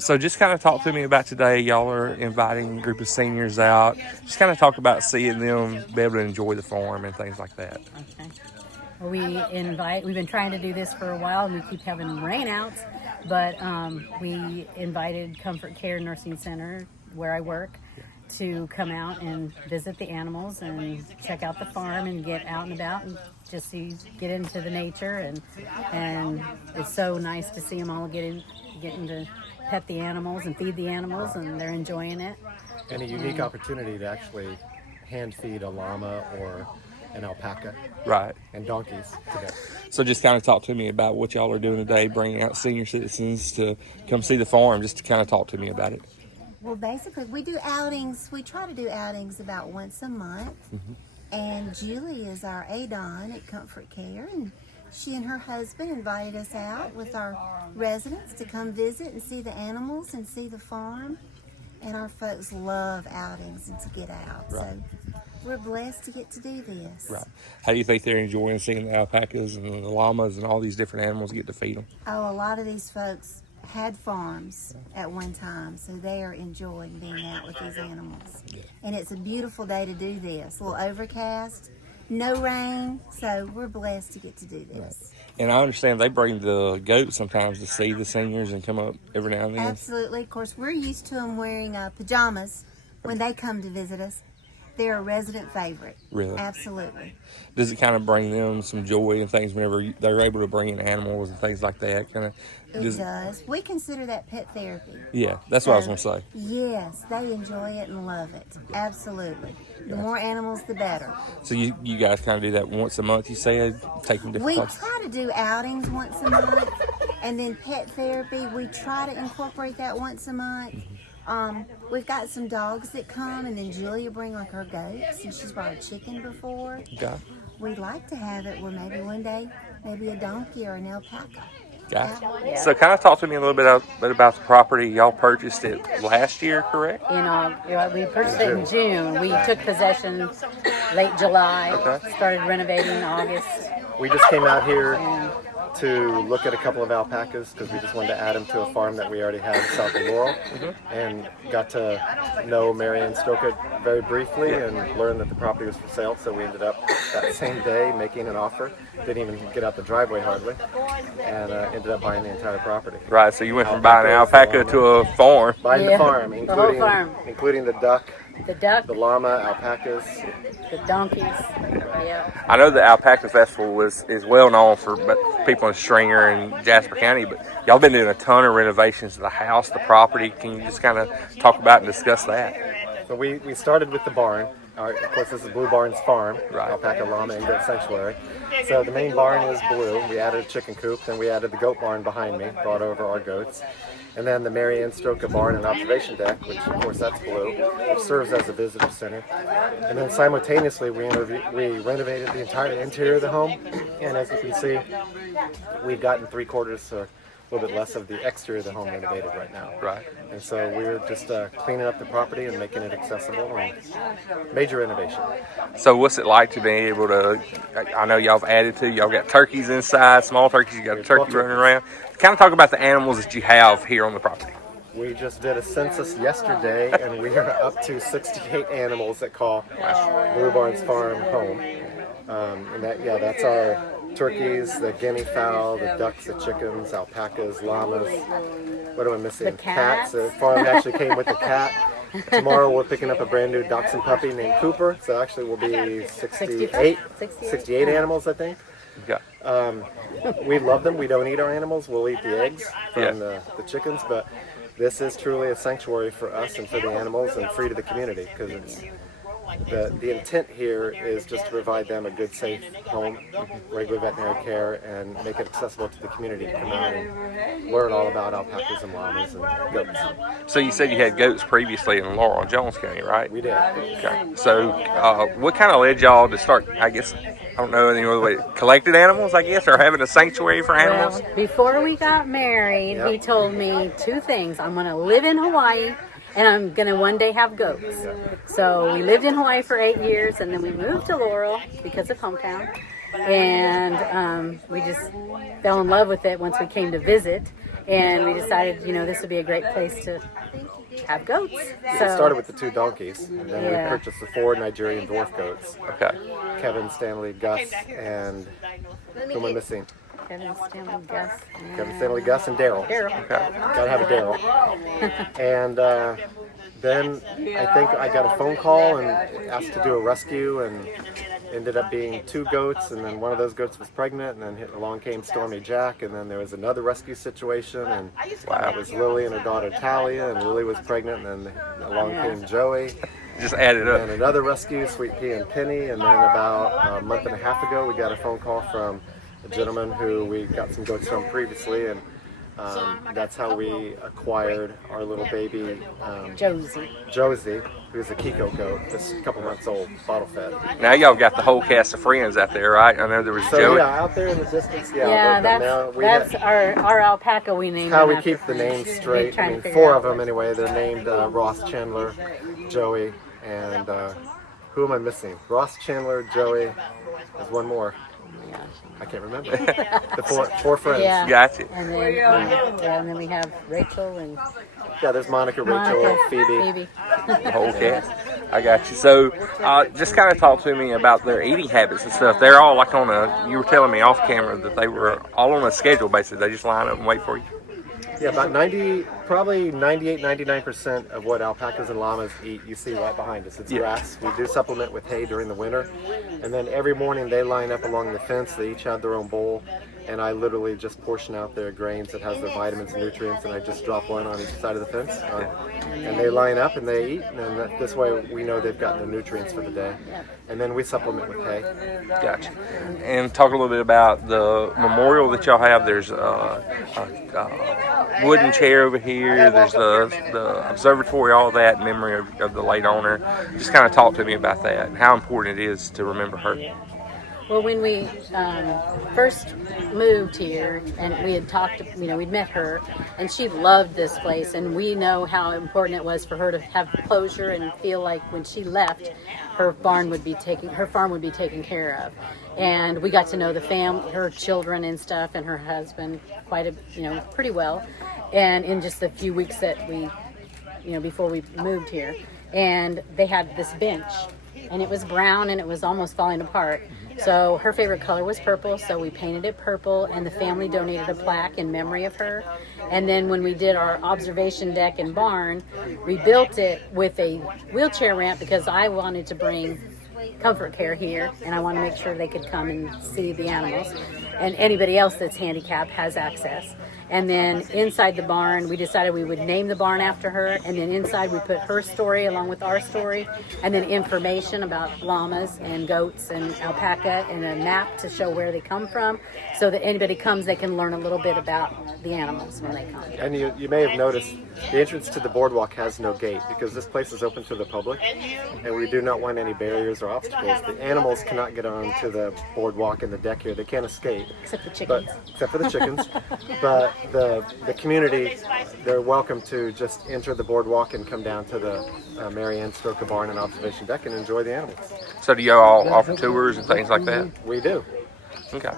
So just kind of talk to me about today. Y'all are inviting a group of seniors out. Just kind of talk about seeing them be able to enjoy the farm and things like that. Okay. Well, we've been trying to do this for a while and we keep having rainouts, but we invited Comfort Care Nursing Center, where I work, to come out and visit the animals and check out the farm and get out and about and just get into the nature, and it's so nice to see them all getting to pet the animals and feed the animals, and they're enjoying it. And a unique opportunity to actually hand feed a llama or an alpaca. Right. And donkeys today. So just kind of talk to me about what y'all are doing today, bringing out senior citizens to come see the farm, just to kind of talk to me about it. Well, basically, we do outings. We try to do outings about once a month. And Julie is our ADON at Comfort Care, and she and her husband invited us out with our residents to come visit and see the animals and see the farm. And our folks love outings and to get out. Right. So we're blessed to get to do this. Right. How do you think they're enjoying seeing the alpacas and the llamas and all these different animals get to feed them? Oh, a lot of these folks had farms at one time, so they are enjoying being out with these animals. Yeah. And it's a beautiful day to do this. A little overcast, no rain, so we're blessed to get to do this. Right. And I understand they bring the goats sometimes to see the seniors and come up every now and then. Absolutely. Of course, we're used to them wearing pajamas when they come to visit us. They're a resident favorite. Really? Absolutely. Does it kind of bring them some joy and things whenever they're able to bring in animals and things like that? It does. We consider that pet therapy. Yeah, that's what I was going to say. Yes, they enjoy it and love it. Absolutely. The more animals, the better. So you guys kind of do that once a month, you said, take them different places? We try to do outings once a month, and then pet therapy, we try to incorporate that once a month. We've got some dogs that come, and then Julia bring like her goats, and she's brought a chicken before. Okay. We'd like to have it where maybe one day, maybe a donkey or an alpaca. Gotcha. Yeah. So kind of talk to me a little bit about the property. Y'all purchased it last year, correct? We purchased it in June. We took possession late July, started renovating in August. We just came out here to look at a couple of alpacas because we just wanted to add them to a farm that we already had south of Laurel, and got to know Mary Ann Stoker very briefly and learned that the property was for sale, so we ended up that same day making an offer. Didn't even get out the driveway hardly, and ended up buying the entire property. Right, so you went from buying an alpaca to a farm. Buying the farm, the whole farm. including the duck, the llama, alpacas, the donkeys. Yeah. I know the Alpaca Festival is well known for people in Stringer and Jasper County, but y'all been doing a ton of renovations to the house, the property. Can you just kind of talk about and discuss that? So we started with the barn. Of course, this is Blue Barn's farm, Right. Alpaca, Llama, and Goat Sanctuary. So the main barn is blue. We added a chicken coop, then we added the goat barn behind me, brought over our goats. And then the Mary Ann Stoker barn and observation deck, which of course that's blue, which serves as a visitor center. And then simultaneously we renovated the entire interior of the home. And as you can see, we've gotten 3/4 or a little bit less of the exterior of the home renovated right now. Right. And so we're just cleaning up the property and making it accessible, and major renovation. So what's it like to be able to, I know y'all have added to, y'all got turkeys inside, small turkeys, you got a turkey running around. Kind of talk about the animals that you have here on the property. We just did a census yesterday, and we are up to 68 animals that call Blue Barn's farm home. And that's our turkeys, the guinea fowl, the ducks, the chickens, alpacas, llamas. What am I missing? The cats. The farm actually came with a cat. Tomorrow we're picking up a brand new dachshund puppy named Cooper. So actually we'll be 68 animals, I think. Yeah. We love them. We don't eat our animals. We'll eat the eggs from the chickens, but this is truly a sanctuary for us and for the animals, and free to the community, because it's the intent here is just to provide them a good, safe home, regular veterinary care, and make it accessible to the community to come out and learn all about alpacas and llamas and goats. So you said you had goats previously in Laurel and Jones County, right? We did. Okay. So what kind of led y'all to start, I guess, I don't know any other way, collected animals, I guess, or having a sanctuary for animals? Well, before we got married, he told me two things. I'm going to live in Hawaii, and I'm going to one day have goats. So we lived in Hawaii for 8 years, and then we moved to Laurel because of hometown. And we just fell in love with it once we came to visit. and we decided, this would be a great place to have goats. It started with the 2 donkeys, and then we purchased the 4 Nigerian dwarf goats. Okay. Kevin, Stanley, Gus, and who am I missing? Kevin, Stanley, Gus. Kevin, Stanley, Gus, and Daryl. Daryl. Okay. Gotta have a Daryl. And then I think I got a phone call and asked to do a rescue, and ended up being 2 goats, and then one of those goats was pregnant, and then along came Stormy Jack, and then there was another rescue situation, and it was Lily and her daughter Talia, and Lily was pregnant, and then along came Joey. Just added up. And another rescue, Sweet Pea and Penny, and then about a month and a half ago we got a phone call from a gentleman who we got some goats from previously, and that's how we acquired our little baby Josie, who's a Kiko goat, just a couple months old, bottle fed. Now y'all got the whole cast of friends out there, right? I know there was Joey. Yeah, out there in the distance. Yeah, that's our alpaca we named. How we keep the names straight. I mean, 4 of them anyway. They're named Ross, Chandler, Joey, and who am I missing? Ross, Chandler, Joey. There's one more. I can't remember. The 4 friends. Yeah. Gotcha. And then we have Rachel and there's Monica, Rachel, Phoebe. The whole cast. I got you. So, just kind of talk to me about their eating habits and stuff. They're all like you were telling me off camera that they were all on a schedule basically. They just line up and wait for you. Yeah, about 99% of what alpacas and llamas eat, you see right behind us. It's grass. We do supplement with hay during the winter. And then every morning they line up along the fence. They each have their own bowl. And I literally just portion out their grains that has their vitamins and nutrients, and I just drop one on each side of the fence. And they line up and they eat, and this way we know they've gotten the nutrients for the day. And then we supplement with hay. Gotcha. And talk a little bit about the memorial that y'all have. There's a wooden chair over here. There's the observatory, all that in memory of the late owner. Just kind of talk to me about that and how important it is to remember her. Well, when we first moved here and we had talked, we'd met her, and she loved this place, and we know how important it was for her to have closure and feel like when she left, her farm would be taken care of. And we got to know the family, her children and stuff, and her husband pretty well. And in just the few weeks that we, before we moved here, and they had this bench, and it was brown and it was almost falling apart. So her favorite color was purple, so we painted it purple, and the family donated a plaque in memory of her. And then when we did our observation deck and barn, we built it with a wheelchair ramp because I wanted to bring Comfort Care here, and I want to make sure they could come and see the animals. And anybody else that's handicapped has access. And then inside the barn, we decided we would name the barn after her. And then inside we put her story along with our story. And then information about llamas and goats and alpaca and a map to show where they come from. So that anybody comes, they can learn a little bit about the animals when they come. And you may have noticed the entrance to the boardwalk has no gate because this place is open to the public. And we do not want any barriers or obstacles. The animals cannot get onto the boardwalk and the deck here. They can't escape. Except the chickens. Except for the chickens. But the community, they're welcome to just enter the boardwalk and come down to the Mary Ann Stroka barn and observation deck and enjoy the animals. So do y'all offer tours and things like that? We do. Okay.